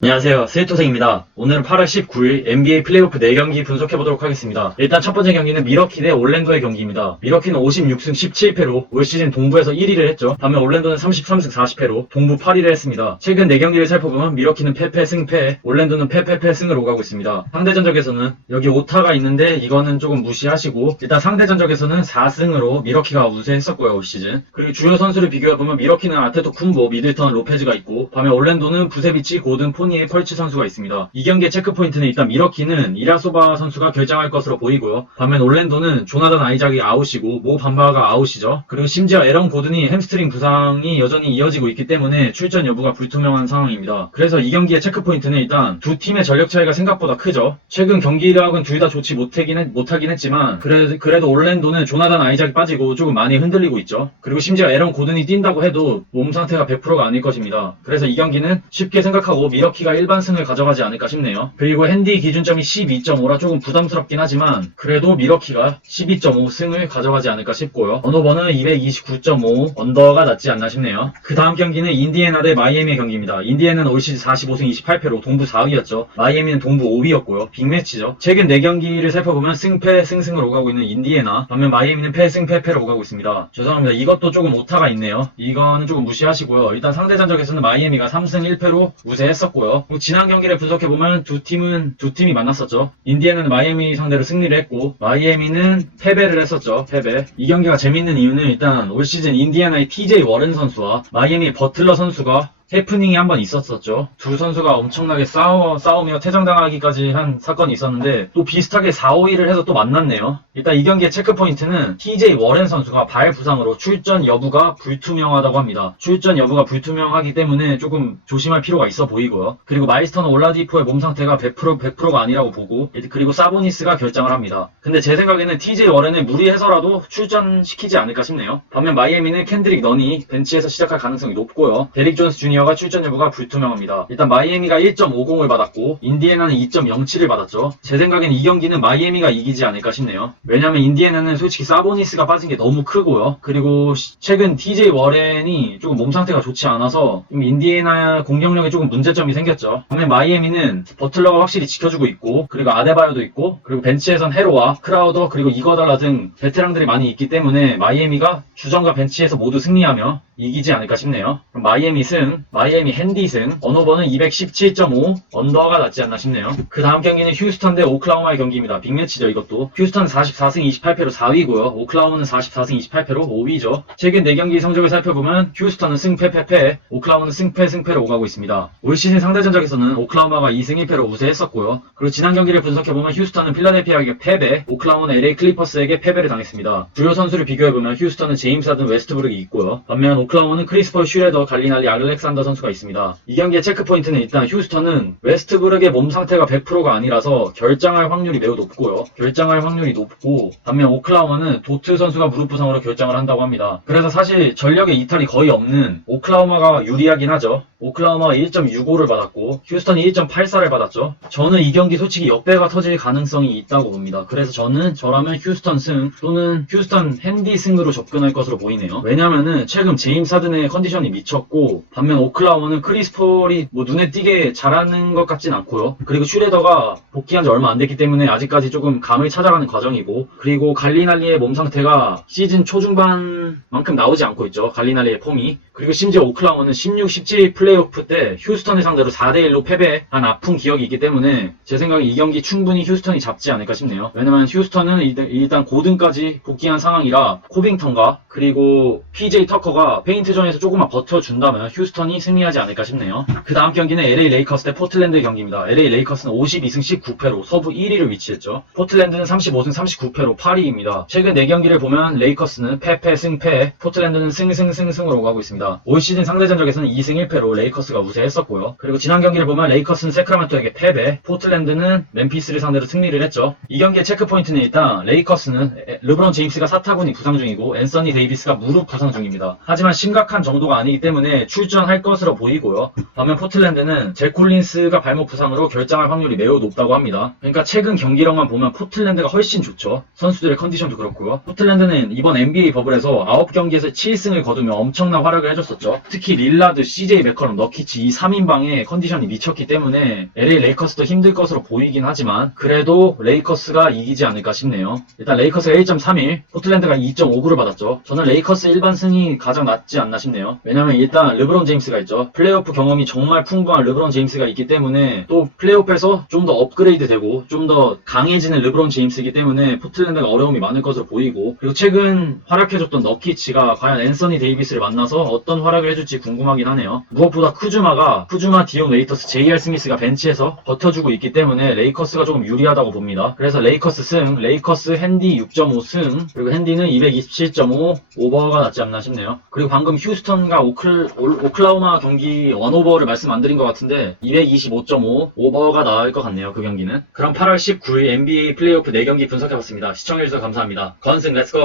안녕하세요. 스위토생입니다. 오늘은 8월 19일 NBA 플레이오프 4경기 분석해보도록 하겠습니다. 일단 첫 번째 경기는 미러키 대 올랜도의 경기입니다. 미러키는 56승 17패로 올 시즌 동부에서 1위를 했죠. 반면 올랜도는 33승 40패로 동부 8위를 했습니다. 최근 4경기를 살펴보면 미러키는 패패 승패, 올랜도는 패패 패 승을 오가고 있습니다. 상대 전적에서는 여기 오타가 있는데 이거는 조금 무시하시고 일단 상대 전적에서는 4승으로 미러키가 우세했었고요 올 시즌. 그리고 주요 선수를 비교해보면 미러키는 아테토 쿤보, 미들턴, 로페즈가 있고 반면 올랜도는 부세비치, 고든, 포니에, 펄치 선수가 있습니다. 이 경기의 체크 포인트는 일단 미러키는 이라소바 선수가 결정할 것으로 보이고요. 반면 올랜도는 조나단 아이작이 아웃이고 모 반바가 아웃이죠. 그리고 심지어 에런 고든이 햄스트링 부상이 여전히 이어지고 있기 때문에 출전 여부가 불투명한 상황입니다. 그래서 이 경기의 체크 포인트는 일단 두 팀의 전력 차이가 생각보다 크죠. 최근 경기력은 둘 다 좋지 못하긴, 했, 못하긴 했지만 그래, 그래도 올랜도는 조나단 아이작이 빠지고 조금 많이 흔들리고 있죠. 그리고 심지어 에런 고든이 뛴다고 해도 몸 상태가 100%가 아닐 것입니다. 그래서 이 경기는 쉽게 생각하고 미러키 가 일반 승을 가져가지 않을까 싶네요. 그리고 핸디 기준점이 12.5라 조금 부담스럽긴 하지만 그래도 미러키가 12.5 승을 가져가지 않을까 싶고요. 언어버는 229.5 언더가 낫지 않나 싶네요. 그 다음 경기는 인디애나 대 마이애미의 경기입니다. 인디애나는 올 시즌 45승 28패로 동부 4위였죠. 마이애미는 동부 5위였고요. 빅매치죠. 최근 4경기를 살펴보면 승패 승승을 오가고 있는 인디애나 반면 마이애미는 패승 패 패로 오가고 있습니다. 죄송합니다. 이것도 조금 오타가 있네요. 이거는 조금 무시하시고요. 일단 상대 전적에서는 마이애미가 3승 1패로 우세했었고요. 그리고 지난 경기를 분석해보면 두 팀은 두 팀이 만났었죠. 인디애나는 마이애미 상대로 승리를 했고 마이애미는 패배를 했었죠. 패배. 이 경기가 재밌는 이유는 일단 올 시즌 인디애나의 TJ 워렌 선수와 마이애미 버틀러 선수가 해프닝이 한 번 있었었죠. 두 선수가 엄청나게 싸워, 싸우며 퇴장당하기까지 한 사건이 있었는데 또 비슷하게 4, 5위를 해서 또 만났네요. 일단 이 경기의 체크 포인트는 TJ 워렌 선수가 발 부상으로 출전 여부가 불투명하다고 합니다. 출전 여부가 불투명하기 때문에 조금 조심할 필요가 있어 보이고요. 그리고 마이스턴 올라디포의 몸 상태가 100% 100%가 아니라고 보고 그리고 사보니스가 결정을 합니다. 근데 제 생각에는 TJ 워렌을 무리해서라도 출전시키지 않을까 싶네요. 반면 마이애미는 캔드릭 너니 벤치에서 시작할 가능성이 높고요. 데릭 존스 주니어 가 출전 여부가 불투명합니다. 일단 마이애미가 1.50을 받았고 인디애나는 2.07을 받았죠. 제 생각엔 이 경기는 마이애미가 이기지 않을까 싶네요. 왜냐면 인디애나는 솔직히 사보니스가 빠진 게 너무 크고요. 그리고 시- 최근 TJ 워렌이 조금 몸 상태가 좋지 않아서 좀 인디애나 공격력에 조금 문제점이 생겼죠. 반면 마이애미는 버틀러가 확실히 지켜주고 있고 그리고 아데바요도 있고 그리고 벤치에선 헤로와 크라우더 그리고 이거달라 등 베테랑들이 많이 있기 때문에 마이애미가 주전과 벤치에서 모두 승리하며 이기지 않을까 싶네요. 마이애미 승, 마이애미 핸디 승, 언어버는 217.5, 언더가 낫지 않나 싶네요. 그 다음 경기는 휴스턴 대 오클라호마의 경기입니다. 빅매치죠, 이것도. 휴스턴 44승 28패로 4위고요. 오클라호마는 44승 28패로 5위죠. 최근 4경기 성적을 살펴보면 휴스턴은 승패, 패패, 오클라호마는 승패, 승패로 오가고 있습니다. 올 시즌 상대 전적에서는 오클라호마가 2승 1패로 우세했었고요. 그리고 지난 경기를 분석해보면 휴스턴은 필라델피아에게 패배, 오클라호마는 LA 클리퍼스에게 패배를 당했습니다. 주요 선수를 비교해보면 휴스턴은 제임스 하든 웨스트브룩이 있고요. 반면 오클라호마는 크리스퍼 슈레더, 갈리날리, 알렉산더 선수가 있습니다. 이 경기의 체크 포인트는 일단 휴스턴은 웨스트브룩의 몸 상태가 100%가 아니라서 결장할 확률이 매우 높고요. 결장할 확률이 높고 반면 오클라호마는 도트 선수가 무릎 부상으로 결장을 한다고 합니다. 그래서 사실 전력의 이탈이 거의 없는 오클라호마가 유리하긴 하죠. 오클라호마가 1.65를 받았고 휴스턴이 1.84를 받았죠. 저는 이 경기 솔직히 역배가 터질 가능성이 있다고 봅니다. 그래서 저는 저라면 휴스턴 승 또는 휴스턴 핸디 승으로 접근할 것으로 보이네요. 왜냐면은 최근 제임스 하든의 컨디션이 미쳤고 반면 오클라호마는 크리스 폴이 뭐 눈에 띄게 잘하는 것 같진 않고요. 그리고 슈레더가 복귀한 지 얼마 안 됐기 때문에 아직까지 조금 감을 찾아가는 과정이고 그리고 갈리날리의 몸 상태가 시즌 초중반만큼 나오지 않고 있죠. 갈리날리의 폼이 그리고 심지어 오클라호마는 16, 17 플레이오프 때 휴스턴을 상대로 4대1로 패배한 아픈 기억이 있기 때문에 제 생각에 이 경기 충분히 휴스턴이 잡지 않을까 싶네요. 왜냐면 휴스턴은 일단, 고든까지 복귀한 상황이라 코빙턴과 그리고 PJ 터커가 페인트전에서 조금만 버텨준다면 휴스턴이 승리하지 않을까 싶네요. 그 다음 경기는 LA 레이커스 대 포틀랜드의 경기입니다. LA 레이커스는 52승 19패로 서부 1위를 위치했죠. 포틀랜드는 35승 39패로 8위입니다. 최근 4경기를 보면 레이커스는 패패 승패, 포틀랜드는 승승승승으로 가고 있습니다. 올 시즌 상대 전적에서는 2승 1패로 레이커스가 우세했었고요. 그리고 지난 경기를 보면 레이커스는 세크라멘토에게 패배, 포틀랜드는 멤피스를 상대로 승리를 했죠. 이 경기의 체크 포인트는 일단 레이커스는 에- 르브론 제임스가 사타구니 부상 중이고 앤서니 데이비스가 무릎 부상 중입니다. 하지만 심각한 정도가 아니기 때문에 출전할 것 으로 보이고요. 반면 포틀랜드는 잭 콜린스가 발목 부상으로 결장할 확률이 매우 높다고 합니다. 그러니까 최근 경기력만 보면 포틀랜드가 훨씬 좋죠. 선수들의 컨디션도 그렇고요. 포틀랜드는 이번 NBA 버블에서 9경기에서 7승을 거두며 엄청난 활약을 해줬었죠. 특히 릴라드, CJ 맥커럼, 너키치 이 3인방의 컨디션이 미쳤기 때문에 LA 레이커스도 힘들 것으로 보이긴 하지만 그래도 레이커스가 이기지 않을까 싶네요. 일단 레이커스가 1.31, 포틀랜드가 2.59를 받았죠. 저는 레이커스 일반 승이 가장 낫지 않나 싶네요. 왜냐면 일단 르브론 제임스가 있죠. 플레이오프 경험이 정말 풍부한 르브론 제임스가 있기 때문에 또 플레이오프에서 좀 더 업그레이드 되고 좀 더 강해지는 르브론 제임스이기 때문에 포틀랜드가 어려움이 많을 것으로 보이고 그리고 최근 활약해줬던 너키치가 과연 앤서니 데이비스를 만나서 어떤 활약을 해줄지 궁금하긴 하네요. 무엇보다 쿠즈마가 쿠즈마 디온 웨이터스 JR 스미스가 벤치에서 버텨주고 있기 때문에 레이커스가 조금 유리하다고 봅니다. 그래서 레이커스 승, 레이커스 핸디 6.5 승, 그리고 핸디는 227.5 오버가 낫지 않나 싶네요. 그리고 방금 휴스턴과 오클, 올- 오클라호마 경기 원오버를 말씀 안 드린 것 같은데 225.5 오버가 나을 것 같네요. 그 경기는. 그럼 8월 19일 NBA 플레이오프 4경기 분석해봤습니다. 시청해주셔서 감사합니다. 건승 렛츠고!